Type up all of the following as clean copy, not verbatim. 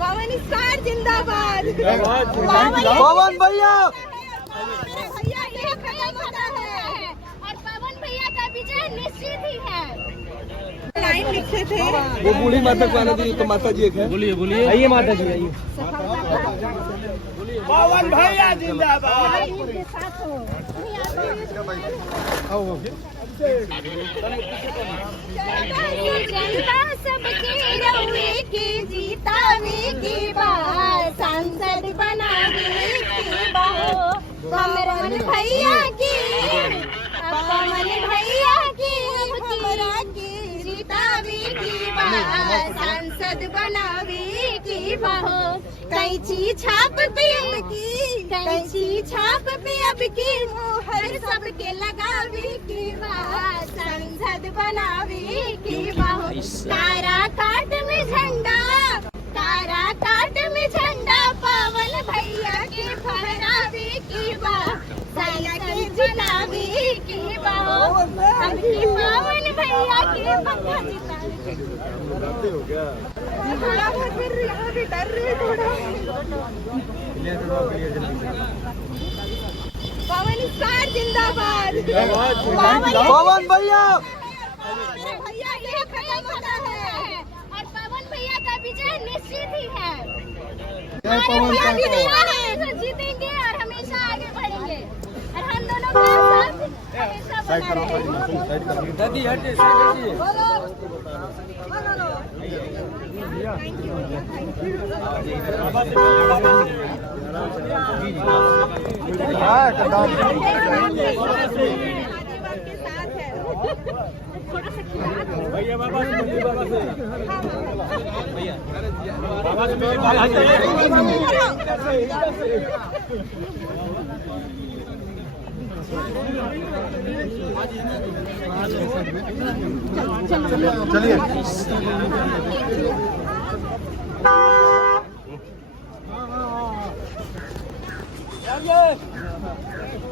पवन star जिंदाबाद। पवन भैया भैया ये खत्म होता है और पवन भैया का विजय निश्चित ही है। लाइन लिखे थे वो बूढ़ी माता को आने दीजिए। तो माता जी एक है, बोलिए बोलिए। आइए माता जी आइए। पवन भैया जिंदाबाद। जनता सबके रउए के जीतावे के बाद सांसद बनावे के बाद पवन भैया की हमरा के जीतावे के बाद सांसद बनावे के बाद कैंची छाप पे अब की मोहर सबके लगावे के बाद सांसद बनावे के बाद तारा काट में झंडा पवन भैया के फहरावे के बाद सांसद बनावे के बाद अभी पवन भैया के पंखा हो गया डर रहे थोड़ा। पवन स्टार जिंदाबाद। पवन भैया भैया ये खत्म होता है और पवन भैया का विजय निश्चित ही है। जीतेंगे और हमेशा आगे बढ़ेंगे और हम दोनों का साथ हमेशा बना चलिए।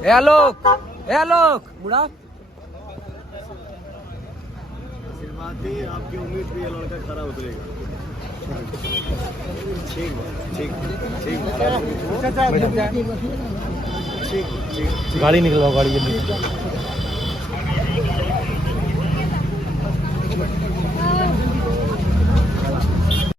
आलोक बुढ़ा आशीर्वाद दी, आपकी उम्मीद भी ये लड़का खरा उतरेगा। ठीक ठीक। गाड़ी निकलवाओ, गाड़ी जल्दी।